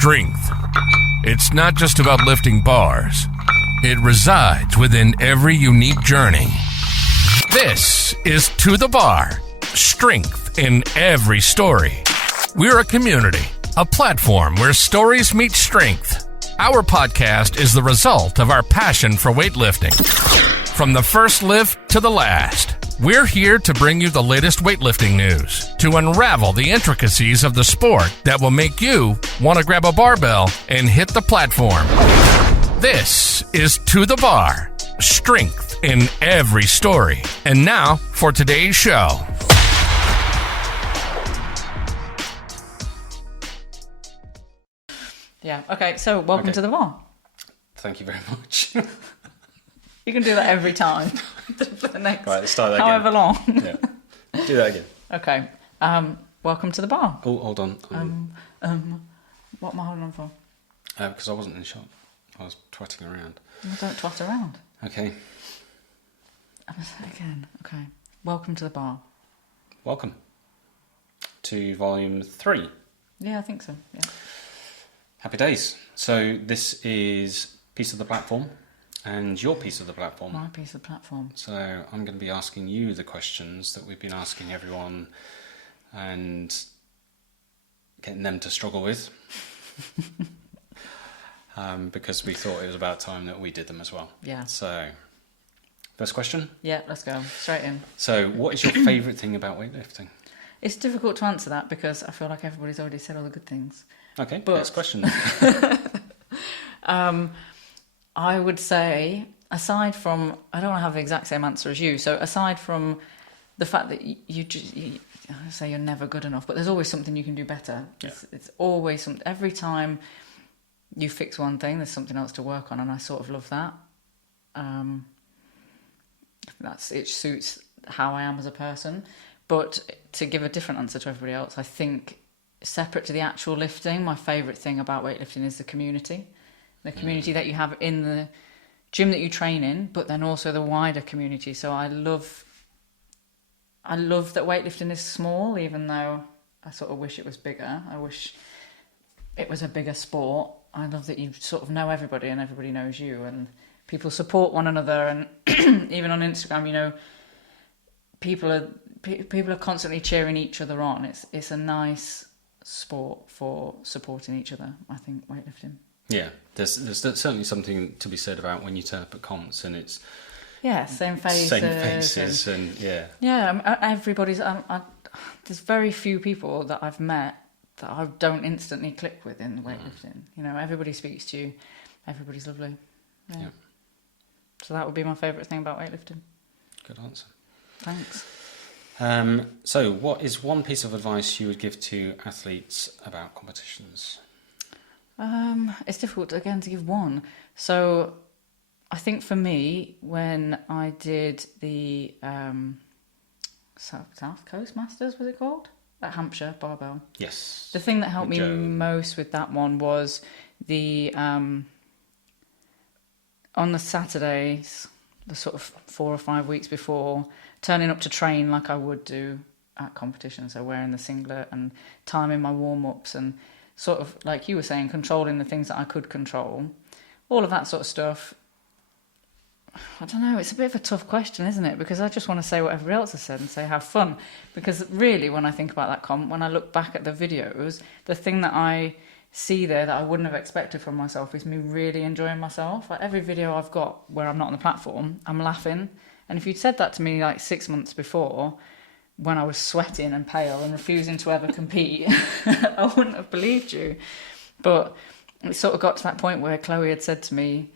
strength. It's not just about lifting bars. It resides within every unique journey. This is To The Bar, strength in every story. We're a community, a platform where stories meet strength. Our podcast is the result of our passion for weightlifting. From the first lift to the last, we're here to bring you the latest weightlifting news, to unravel the intricacies of the sport that will make you want to grab a barbell and hit the platform. This is To The Bar, strength in every story. And now for today's show. Yeah, okay, so welcome to the bar. Thank you very much. You can do that every time for the next Right, let's start that however again. long. Yeah. Do that again. Okay, welcome to the bar. Oh, hold on. What am I holding on for? Because I wasn't in shot. I was twatting around. Well, don't twat around. Okay. I'm gonna say it again. Okay, welcome to the bar. Welcome to volume 3. Yeah, I think so, yeah. Happy days. So this is piece of the platform and your piece of the platform. My piece of the platform. So I'm going to be asking you the questions that we've been asking everyone and getting them to struggle with. Because we thought it was about time that we did them as well. Yeah. So, first question? Yeah, let's go. Straight in. So, what is your favourite thing about weightlifting? It's difficult to answer that because I feel like everybody's already said all the good things. Okay, But- next question. I would say, aside from, I don't want to have the exact same answer as you, so aside from the fact that you I say you're never good enough, but there's always something you can do better. Yeah. It's always something. Every time you fix one thing, there's something else to work on, and I sort of love that. It suits how I am as a person. But to give a different answer to everybody else, I think separate to the actual lifting, my favourite thing about weightlifting is the community. The community that you have in the gym that you train in, but then also the wider community. So I love that weightlifting is small, even though I sort of wish it was bigger. I wish it was a bigger sport. I love that you sort of know everybody and everybody knows you, and people support one another. And even on Instagram, you know, people are constantly cheering each other on. It's a nice sport for supporting each other, I think, weightlifting. Yeah, there's certainly something to be said about when you turn up at comps and it's same faces and everybody's. There's very few people that I've met that I don't instantly click with in weightlifting. You know, everybody speaks to you, everybody's lovely. Yeah. So that would be my favourite thing about weightlifting. Good answer. Thanks. So, what is one piece of advice you would give to athletes about competitions? It's difficult, again, to give one. So I think for me, when I did the South Coast Masters, was it called? At Hampshire, barbell. Yes. The thing that helped me most with that one was the on the Saturdays, the sort of 4 or 5 weeks before, turning up to train like I would do at competitions. So wearing the singlet and timing my warm-ups and sort of, like you were saying, controlling the things that I could control. All of that sort of stuff. I don't know, it's a bit of a tough question, isn't it? Because I just want to say what everybody else has said and say have fun. Because really, when I think about that comp, when I look back at the videos, the thing that I see there that I wouldn't have expected from myself is me really enjoying myself. Like every video I've got where I'm not on the platform, I'm laughing. And if you'd said that to me like 6 months before, when I was sweating and pale and refusing to ever compete, I wouldn't have believed you. But it sort of got to that point where Chloe had said to me,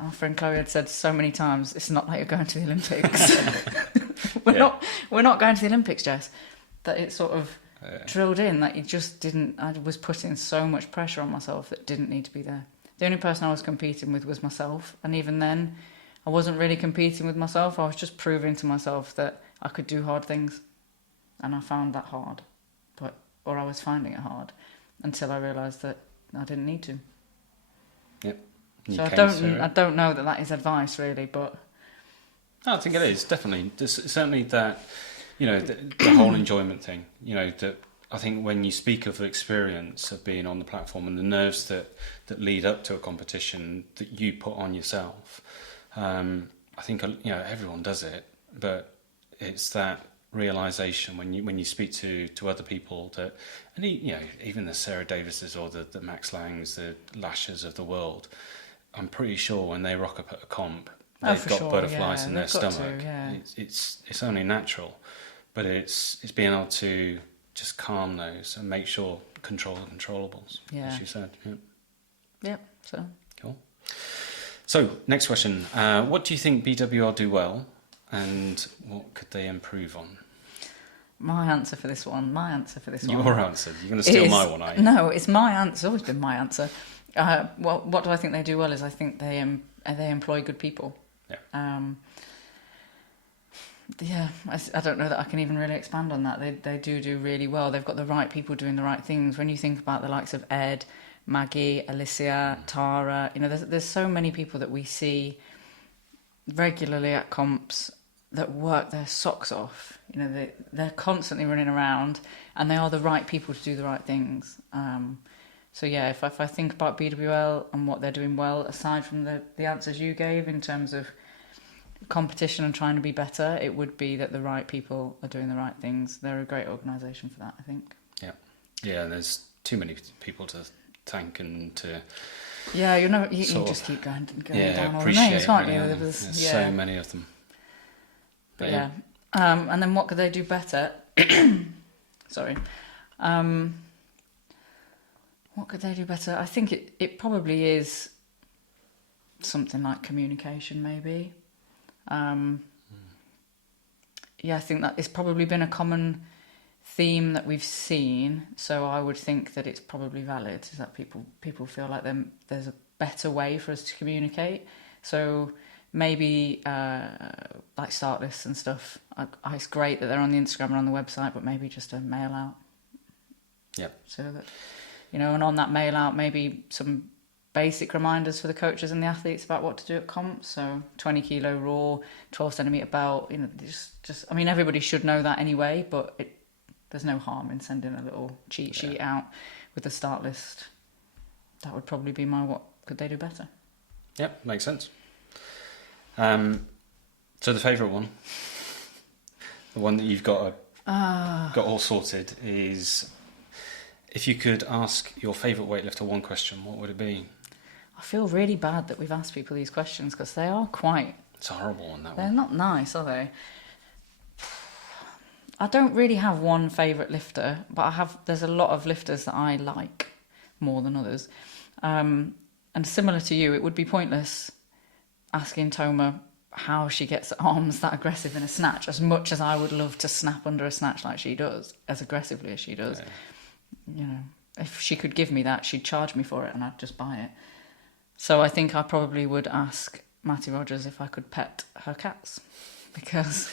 our friend Chloe had said so many times, it's not like you're going to the Olympics. We're not going to the Olympics, Jess. That it sort of drilled in that you just didn't, I was putting so much pressure on myself that didn't need to be there. The only person I was competing with was myself. And even then, I wasn't really competing with myself. I was just proving to myself that I could do hard things. And I found that hard, or I was finding it hard, until I realised that I didn't need to. Yep. So I don't know that is advice really, but I think it is definitely. There's certainly that, you know, the whole enjoyment thing. You know, that I think when you speak of the experience of being on the platform and the nerves that lead up to a competition that you put on yourself, I think everyone does it, but it's that realization when you speak to other people that, and even the Sarah Davises or the Max Langs, the Lashers of the world, I'm pretty sure when they rock up at a comp, they've got butterflies in their stomach. It's only natural, but it's being able to just calm those and make sure control the controllables, as you said. So cool. So next question, what do you think BWR do well and what could they improve on? My answer for this one. Your answer? You're going to steal my one, are you? No, it's my answer. It's always been my answer. Well, what do I think they do well is I think they employ good people. I don't know that I can even really expand on that. They do really well. They've got the right people doing the right things. When you think about the likes of Ed, Maggie, Alicia, Tara, there's so many people that we see regularly at comps that work their socks off. They're constantly running around, and they are the right people to do the right things. If I think about BWL and what they're doing well, aside from the answers you gave in terms of competition and trying to be better, it would be that the right people are doing the right things. They're a great organisation for that, I think. And there's too many people to thank and to... you just keep going down all the names, can't you? There's so many of them. But and then what could they do better? Sorry. What could they do better? I think it probably is something like communication, maybe. I think that it's probably been a common theme that we've seen, so I would think that it's probably valid, is that people feel like there's a better way for us to communicate. So maybe like start lists and stuff. It's great that they're on the Instagram and on the website, but maybe just a mail out. So that, and on that mail out, maybe some basic reminders for the coaches and the athletes about what to do at comps. So 20 kilo raw, 12 centimetre belt, just I mean, everybody should know that anyway, but there's no harm in sending a little cheat sheet out with the start list. That would probably be my what could they do better. Yep, makes sense. So the favourite one, the one that you've got all sorted, is if you could ask your favourite weightlifter one question, what would it be? I feel really bad that we've asked people these questions because they are quite... It's a horrible one, that they're one. They're not nice, are they? I don't really have one favourite lifter, but there's a lot of lifters that I like more than others. And similar to you, it would be pointless asking Toma how she gets arms that aggressive in a snatch, as much as I would love to snap under a snatch like she does, as aggressively as she does. If she could give me that, she'd charge me for it and I'd just buy it. So I think I probably would ask Matty Rogers if I could pet her cats, because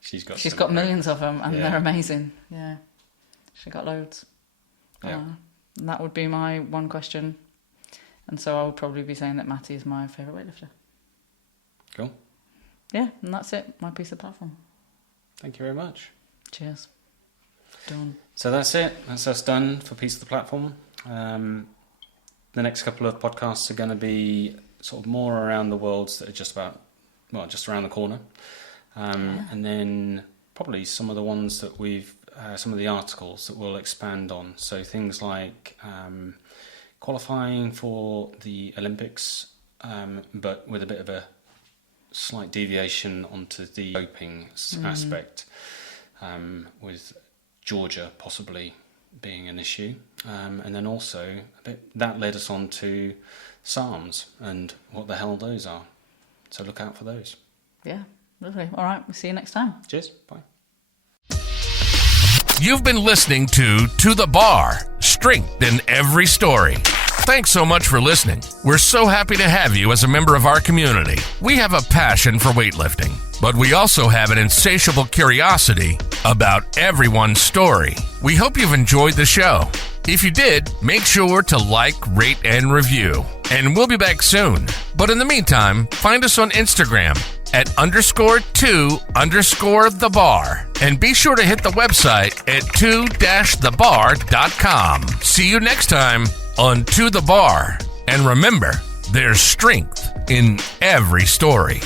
she's got millions of them and they're amazing. Yeah, she got loads. And that would be my one question. And so I would probably be saying that Matty is my favourite weightlifter. Cool. Yeah, and that's it. My piece of platform. Thank you very much. Cheers. Done. So that's it. That's us done for Piece of the Platform. The next couple of podcasts are going to be sort of more around the worlds that are just around the corner. And then probably some of the ones that some of the articles that we'll expand on. So things like qualifying for the Olympics, but with a bit of a slight deviation onto the doping aspect, with Georgia possibly being an issue, and then also that led us on to SARMs and what the hell those are. So look out for those. Yeah, lovely. All right, we'll see you next time. Cheers. Bye. You've been listening to the Bar, strength in every story. Thanks so much for listening. We're so happy to have you as a member of our community. We have a passion for weightlifting, but we also have an insatiable curiosity about everyone's story. We hope you've enjoyed the show. If you did, make sure to like, rate, and review. And we'll be back soon. But in the meantime, find us on Instagram at _2_the_bar. And be sure to hit the website at 2-thebar.com. See you next time on To The Bar. And remember, there's strength in every story.